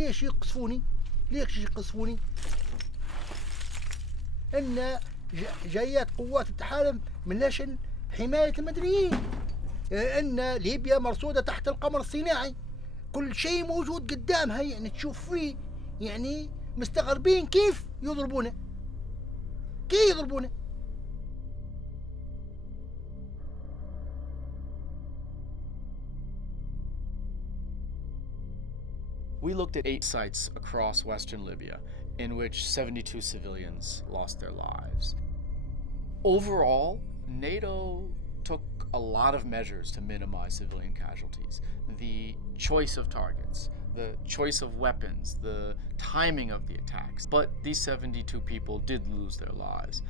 ليش يقصفوني؟ ليش يقصفوني؟ ان جايات قوات التحالف من لجل حماية المدنيين، ان ليبيا مرصودة تحت القمر الصناعي، كل شيء موجود قدامها، يعني تشوف فيه، يعني مستغربين كيف يضربونه، كيف يضربونه. We looked at 8 sites across western Libya in which 72 civilians lost their lives. Overall, NATO took a lot of measures to minimize civilian casualties. The choice of targets, the choice of weapons, the timing of the attacks. But these 72 people did lose their lives.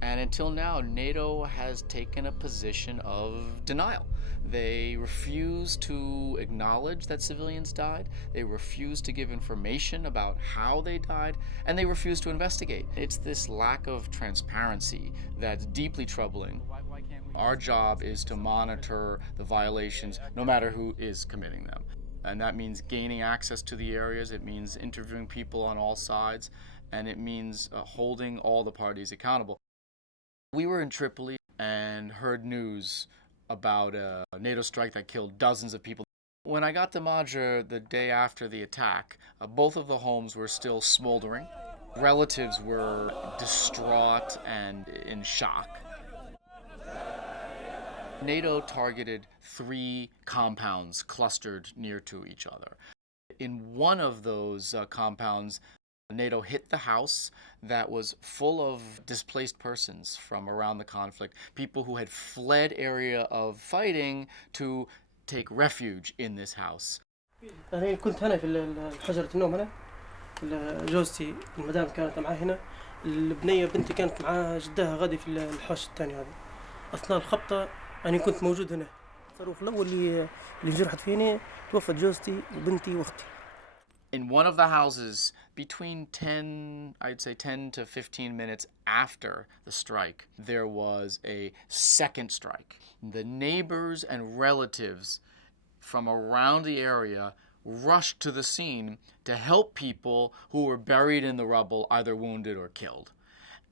And until now, NATO has taken a position of denial. They refuse to acknowledge that civilians died. They refuse to give information about how they died, and they refuse to investigate. It's this lack of transparency that's deeply troubling. Our job is to monitor the violations, no matter who is committing them. And that means gaining access to the areas, it means interviewing people on all sides, and it means holding all the parties accountable. We were in Tripoli and heard news about a NATO strike that killed dozens of people. When I got to Madra the day after the attack, both of the homes were still smoldering. Relatives were distraught and in shock. NATO targeted 3 compounds clustered near to each other. In one of those compounds, NATO hit the house that was full of displaced persons from around the conflict, people who had fled area of fighting to take refuge in this house. أنا كنت هنا في حجرة النوم هنا، جوزتي المدام كانت معي هنا، البنية بنتي كانت مع جدها غادي في الحوش الثاني هذا. أثناء الخبطة أنا كنت موجود هنا. الصاروخ الأول اللي انجرحت فيني توفت جوزتي وبنتي وأختي. In one of the houses, between 10 to 15 minutes after the strike, there was a second strike. The neighbors and relatives from around the area rushed to the scene to help people who were buried in the rubble, either wounded or killed.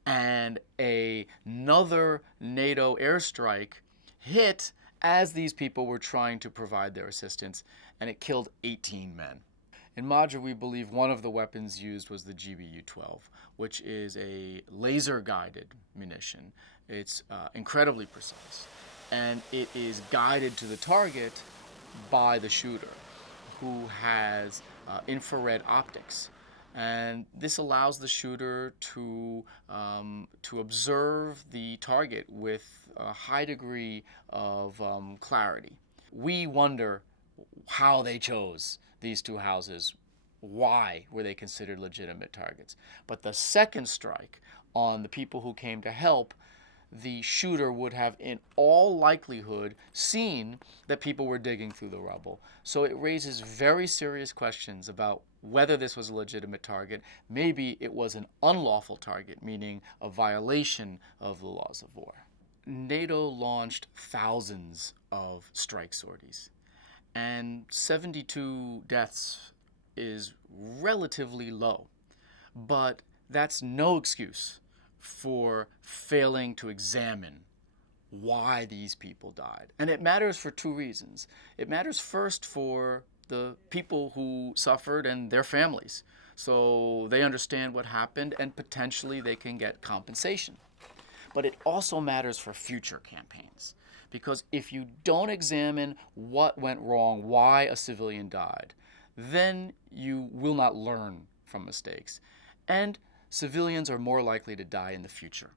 And another NATO airstrike hit as these people were trying to provide their assistance, and it killed 18 men. In Madra, we believe one of the weapons used was the GBU-12, which is a laser-guided munition. It's incredibly precise, and it is guided to the target by the shooter, who has infrared optics. And this allows the shooter to observe the target with a high degree of clarity. We wonder how they chose these 2 houses. Why were they considered legitimate targets? But the second strike on the people who came to help, the shooter would have in all likelihood seen that people were digging through the rubble. So it raises very serious questions about whether this was a legitimate target. Maybe it was an unlawful target, meaning a violation of the laws of war. NATO launched thousands of strike sorties, and 72 deaths is relatively low, but that's no excuse for failing to examine why these people died. And it matters for 2 reasons. It matters first for the people who suffered and their families, so they understand what happened and potentially they can get compensation. But it also matters for future campaigns, because if you don't examine what went wrong, why a civilian died, then you will not learn from mistakes. And civilians are more likely to die in the future.